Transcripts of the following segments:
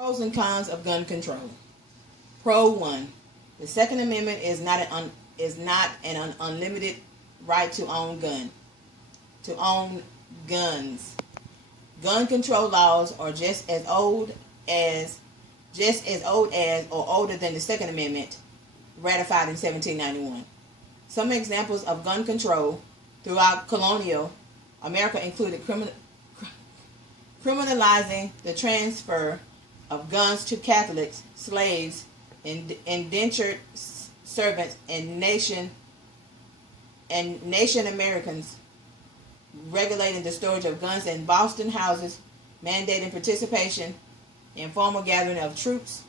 Pros and cons of gun control. Pro 1. The Second Amendment is not an unlimited right to own guns. Gun control laws are just as old as or older than the Second Amendment, ratified in 1791. Some examples of gun control throughout colonial America included criminalizing the transfer of guns to Catholics, slaves, indentured servants, and nation Americans, regulating the storage of guns in Boston houses, mandating participation in formal gathering of troops,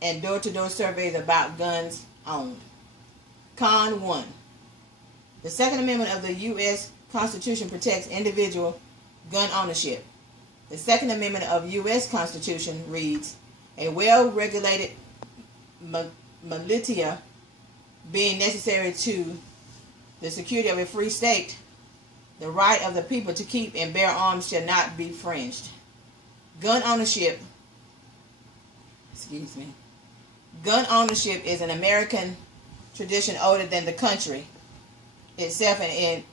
and door-to-door surveys about guns owned. Con 1. The Second Amendment of the U.S. Constitution protects individual gun ownership. The Second Amendment of U.S. Constitution reads, a well-regulated militia being necessary to the security of a free state, the right of the people to keep and bear arms shall not be infringed. Gun ownership is an American tradition older than the country itself and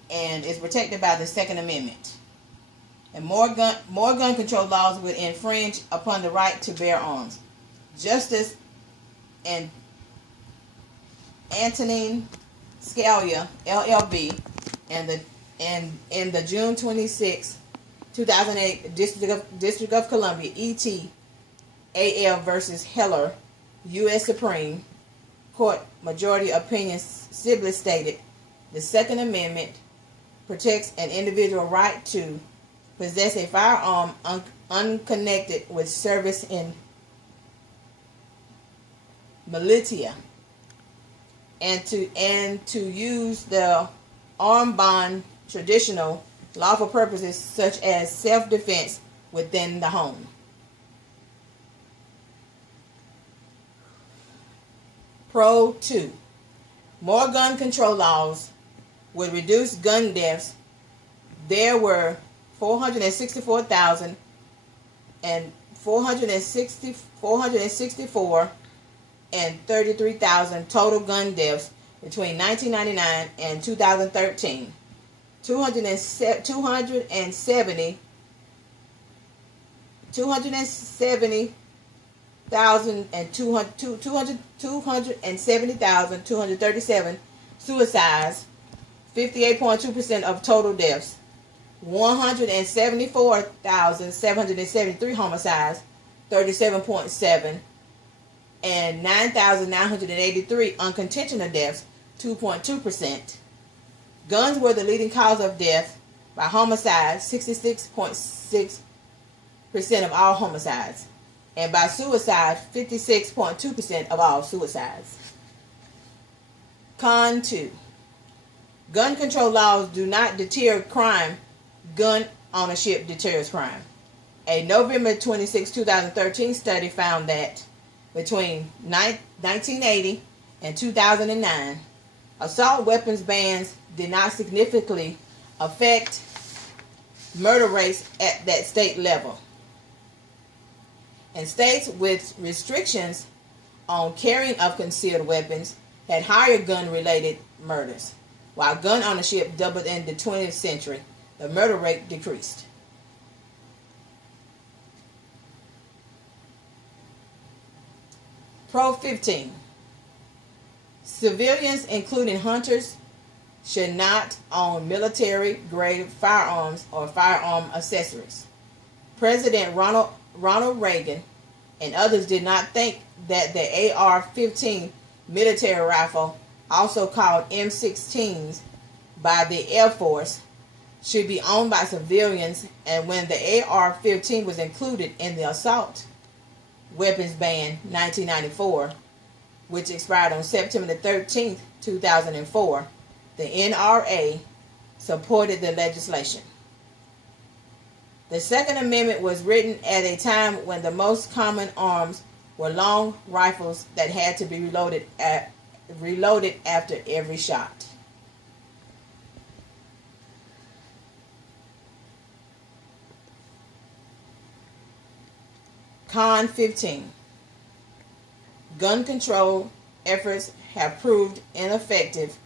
is protected by the Second Amendment. And more gun control laws would infringe upon the right to bear arms. Justice and Antonin Scalia, LLB, and in the June 26, 2008 District of Columbia, ET, AL versus Heller, U.S. Supreme Court majority opinion simply stated, the Second Amendment protects an individual right to possess a firearm unconnected with service in militia, and to use the armed bond traditional lawful purposes such as self-defense within the home. Pro 2. More gun control laws would reduce gun deaths. There were 464,000 and 464 and 33,000 total gun deaths between 1999 and 2013. 270,237 suicides, 58.2% of total deaths. 174,773 homicides, 37.7%, and 9,983 unconventional deaths, 2.2%. Guns were the leading cause of death by homicide, 66.6% of all homicides, and by suicide, 56.2% of all suicides. Con 2. Gun control laws do not deter crime. Gun ownership deters crime. A November 26, 2013 study found that between 1980 and 2009, assault weapons bans did not significantly affect murder rates at that state level. And states with restrictions on carrying of concealed weapons had higher gun-related murders. While gun ownership doubled in the 20th century, the murder rate decreased. Pro 15. Civilians, including hunters, should not own military-grade firearms or firearm accessories. President Ronald Reagan and others did not think that the AR-15 military rifle, also called M16s by the Air Force, should be owned by civilians, and when the AR-15 was included in the assault weapons ban 1994, which expired on September 13, 2004, the NRA supported the legislation. The Second Amendment was written at a time when the most common arms were long rifles that had to be reloaded after every shot. Con 15. Gun control efforts have proved ineffective,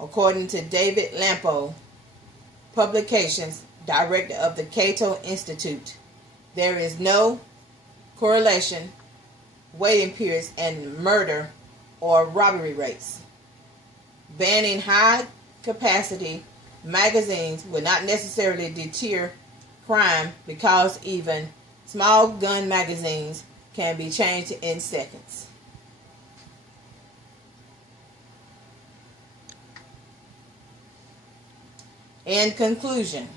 according to David Lampo, Publications Director of the Cato Institute. There is no correlation, waiting periods, and murder or robbery rates. Banning high-capacity magazines would not necessarily deter crime because even small gun magazines can be changed in seconds. In conclusion,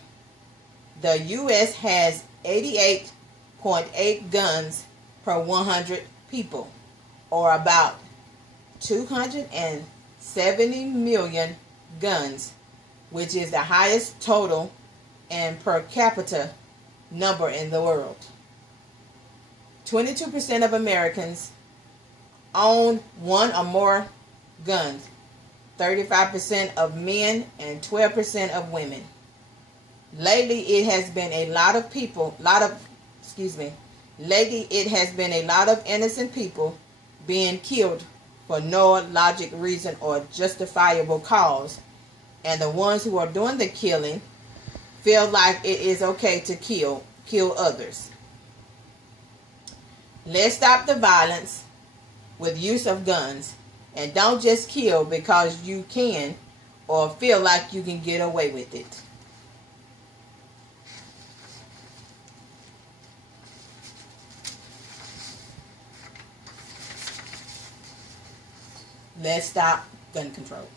the U.S. has 88.8 guns per 100 people, or about 270 million guns, which is the highest total and per capita number in the world. 22% of Americans own one or more guns, 35% of men and 12% of women. Lately, it has been a lot of innocent people being killed for no logic, reason, or justifiable cause. And the ones who are doing the killing feel like it is okay to kill others. Let's stop the violence with use of guns, and don't just kill because you can or feel like you can get away with it. Let's stop gun control.